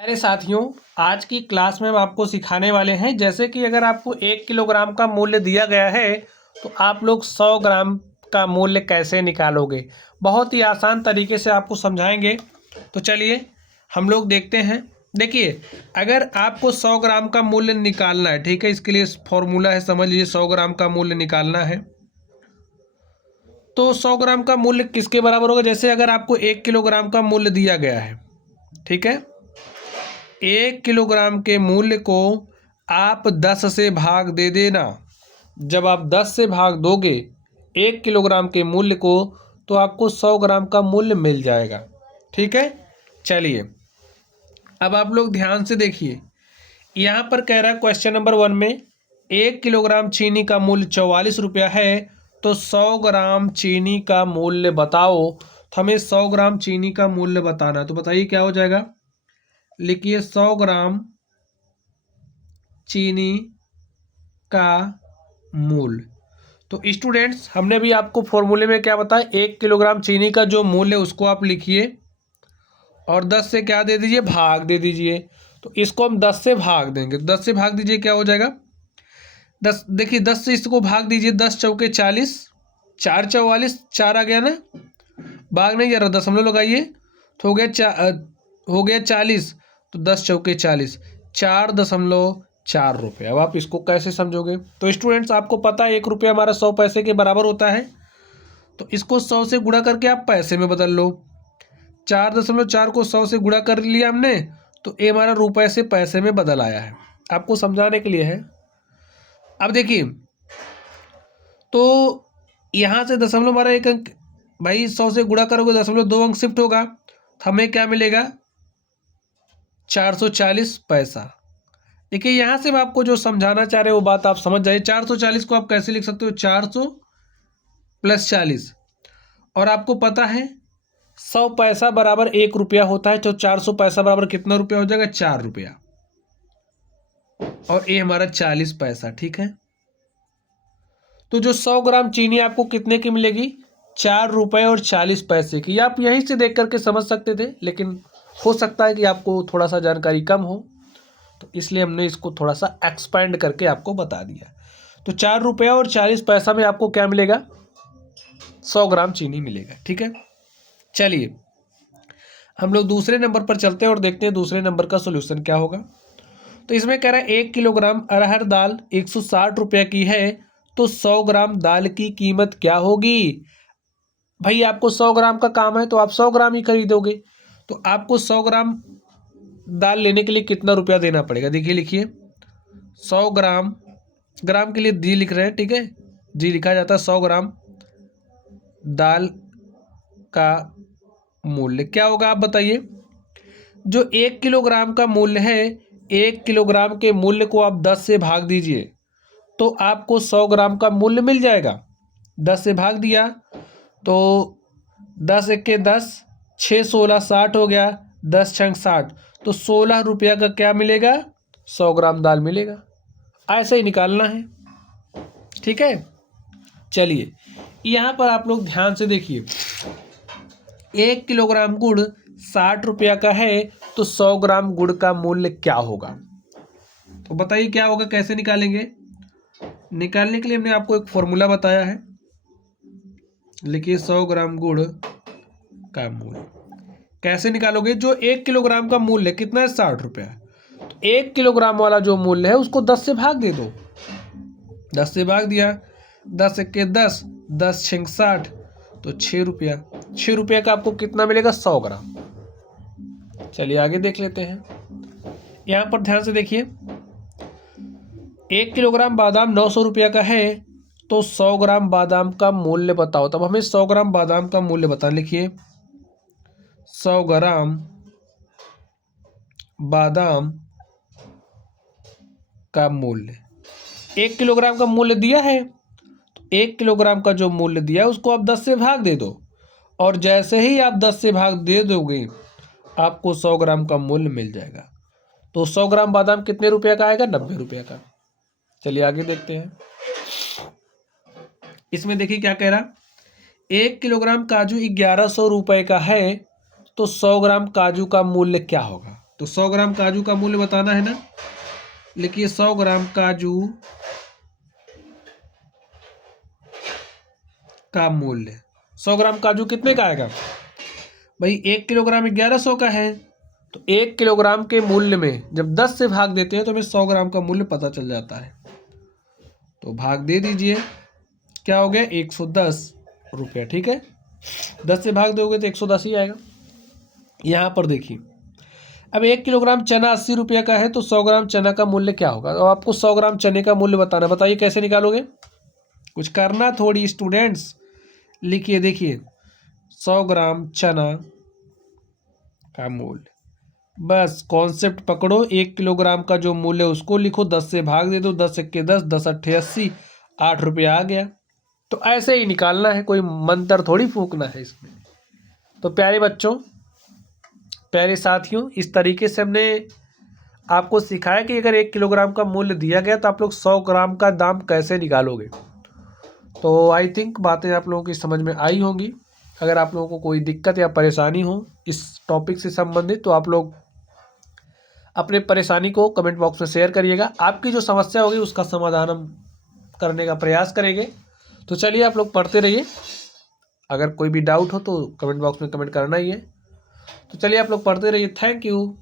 प्यारे साथियों, आज की क्लास में हम आपको सिखाने वाले हैं जैसे कि अगर आपको 1 किलोग्राम का मूल्य दिया गया है तो आप लोग 100 ग्राम का मूल्य कैसे निकालोगे। बहुत ही आसान तरीके से आपको समझाएंगे। तो चलिए हम लोग देखते हैं। देखिए, अगर आपको 100 ग्राम का मूल्य निकालना है, ठीक है, इसके लिए फॉर्मूला है, समझ लीजिए। 100 ग्राम का मूल्य निकालना है तो 100 ग्राम का मूल्य किसके बराबर होगा। जैसे अगर आपको 1 किलोग्राम का मूल्य दिया गया है, ठीक है, 1 किलोग्राम के मूल्य को आप 10 से भाग दे देना। जब आप 10 से भाग दोगे 1 किलोग्राम के मूल्य को तो आपको 100 ग्राम का मूल्य मिल जाएगा। ठीक है, चलिए अब आप लोग ध्यान से देखिए। यहाँ पर कह रहा है क्वेश्चन नंबर 1 में 1 किलोग्राम चीनी का मूल्य 44 रुपया है, तो 100 ग्राम चीनी का मूल्य बताओ। तो हमें 100 ग्राम चीनी का मूल्य बताना है, तो बताइए क्या हो जाएगा। लिखिए 100 ग्राम चीनी का मूल्य। तो स्टूडेंट्स, हमने भी आपको फॉर्मूले में क्या बताया, 1 किलोग्राम चीनी का जो मूल्य है उसको आप लिखिए और 10 से क्या दे दीजिए, भाग दे दीजिए। तो इसको हम 10 से भाग देंगे, तो 10 से भाग दीजिए, क्या हो जाएगा 10। देखिए 10 से इसको भाग दीजिए, 10 चौके 40, 4 44, 4 आ गया ना, भाग नहीं जा रहा, दशमलव लगाइए तो हो गया 40। तो 10 चौके 40, 4.4 रुपये। अब आप इसको कैसे समझोगे। तो स्टूडेंट्स, आपको पता है 1 रुपया हमारा 100 पैसे के बराबर होता है, तो इसको 100 से गुणा करके आप पैसे में बदल लो। 4.4 को 100 से गुणा कर लिया हमने, तो ये हमारा रुपए से पैसे में बदल आया है। आपको समझाने के लिए है। अब देखिए, तो यहाँ से दशमलव हमारा एक अंक, भाई 100 से गुणा करोगे दशमलव 2 अंक शिफ्ट होगा, तो हमें क्या मिलेगा 440 पैसा। देखिए यहाँ से मैं आपको जो समझाना चाह रहे हो वो बात आप समझ जाइए। 440 को आप कैसे लिख सकते हो, 400 + 40, और आपको पता है 100 पैसा बराबर 1 रुपया होता है, तो 400 पैसा बराबर कितना रुपया हो जाएगा, 4 रुपया, और ये हमारा 40 पैसा। ठीक है, तो जो 100 ग्राम चीनी आपको कितने की मिलेगी, 4 रुपये और 40 पैसे की। आप यहीं से देख करके समझ सकते थे, लेकिन हो सकता है कि आपको थोड़ा सा जानकारी कम हो, तो इसलिए हमने इसको थोड़ा सा एक्सपेंड करके आपको बता दिया। तो 4 रुपया और 40 पैसा में आपको क्या मिलेगा, 100 ग्राम चीनी मिलेगा। ठीक है, चलिए हम लोग दूसरे नंबर पर चलते हैं और देखते हैं दूसरे नंबर का सोल्यूशन क्या होगा। तो इसमें कह रहा है 1 किलोग्राम अरहर दाल 160 रुपये की है, तो 100 ग्राम दाल की कीमत क्या होगी। भाई आपको 100 ग्राम का काम है तो आप 100 ग्राम ही खरीदोगे, तो आपको 100 ग्राम दाल लेने के लिए कितना रुपया देना पड़ेगा। देखिए लिखिए 100 ग्राम, ग्राम के लिए जी लिख रहे हैं, ठीक है, जी लिखा जाता है। 100 ग्राम दाल का मूल्य क्या होगा आप बताइए। जो 1 किलोग्राम का मूल्य है, 1 किलोग्राम के मूल्य को आप 10 से भाग दीजिए तो आपको 100 ग्राम का मूल्य मिल जाएगा। 10 से भाग दिया तो 10 एके 10, 6 16 60 हो गया, 10 छंग 60, तो 16 रुपया का क्या मिलेगा, 100 ग्राम दाल मिलेगा। ऐसे ही निकालना है। ठीक है, चलिए यहाँ पर आप लोग ध्यान से देखिए, 1 किलोग्राम गुड़ 60 रुपया का है, तो 100 ग्राम गुड़ का मूल्य क्या होगा। तो बताइए क्या होगा, कैसे निकालेंगे। निकालने के लिए हमने आपको एक फॉर्मूला बताया है। लिखिए 100 ग्राम गुड़ का मूल्य कैसे निकालोगे। जो 1 किलोग्राम का मूल्य कितना है, 60 रुपया, तो 1 किलोग्राम वाला जो मूल्य है उसको 10 से भाग दे दो। 10 से भाग दिया, 10 एके 10, 10 छंग 60, तो 6 रुपया। 6 रुपया का आपको कितना मिलेगा, 100 ग्राम। चलिए आगे देख लेते हैं। यहाँ पर ध्यान से देखिए, 1 किलोग्राम बादाम 900 रुपया का है, तो 100 ग्राम बादाम का मूल्य बताओ। तब हमें 100 ग्राम बादाम का मूल्य बताना। लिखिए 100 ग्राम बादाम का मूल्य, 1 किलोग्राम का मूल्य दिया है, तो 1 किलोग्राम का जो मूल्य दिया है उसको आप 10 से भाग दे दो, और जैसे ही आप 10 से भाग दे दोगे आपको 100 ग्राम का मूल्य मिल जाएगा। तो 100 ग्राम बादाम कितने रुपया का आएगा, 90 रुपया का। चलिए आगे देखते हैं। इसमें देखिए क्या कह रहा, 1 किलोग्राम काजू 1100 रुपये का है, तो 100 ग्राम काजू का मूल्य क्या होगा। तो 100 ग्राम काजू का मूल्य बताना है ना। लिखिए 100 ग्राम काजू का मूल्य। 100 ग्राम काजू कितने का आएगा भाई? 1 किलोग्राम 1100 का है। तो 1 किलोग्राम के मूल्य में जब 10 से भाग देते हैं तो हमें 100 ग्राम का मूल्य पता चल जाता है। तो भाग दे दीजिए, क्या हो गया? 110 रुपया। ठीक है, 10 से भाग दोगे तो 110 ही आएगा। यहाँ पर देखिए, अब 1 किलोग्राम चना 80 रुपये का है, तो 100 ग्राम चना का मूल्य क्या होगा? अब आपको 100 ग्राम चने का मूल्य बताना, बताइए कैसे निकालोगे? कुछ करना थोड़ी स्टूडेंट्स। लिखिए, देखिए 100 ग्राम चना का मूल्य, बस कॉन्सेप्ट पकड़ो। 1 किलोग्राम का जो मूल्य है उसको लिखो, 10 से भाग दे दो, 10 एक्के 10, 10 अट्ठे 80, 8 रुपया आ गया। तो ऐसे ही निकालना है, कोई मंत्र थोड़ी फूकना है इसमें। तो प्यारे बच्चों, प्यारे साथियों, इस तरीके से हमने आपको सिखाया कि अगर 1 किलोग्राम का मूल्य दिया गया तो आप लोग 100 ग्राम का दाम कैसे निकालोगे। तो आई थिंक बातें आप लोगों की समझ में आई होंगी। अगर आप लोगों को कोई दिक्कत या परेशानी हो इस टॉपिक से संबंधित, तो आप लोग अपने परेशानी को कमेंट बॉक्स में शेयर करिएगा। आपकी जो समस्या होगी उसका समाधान हम करने का प्रयास करेंगे। तो चलिए, आप लोग पढ़ते रहिए। अगर कोई भी डाउट हो तो कमेंट बॉक्स में कमेंट करना ही है। तो चलिए, आप लोग पढ़ते रहिए। Thank you.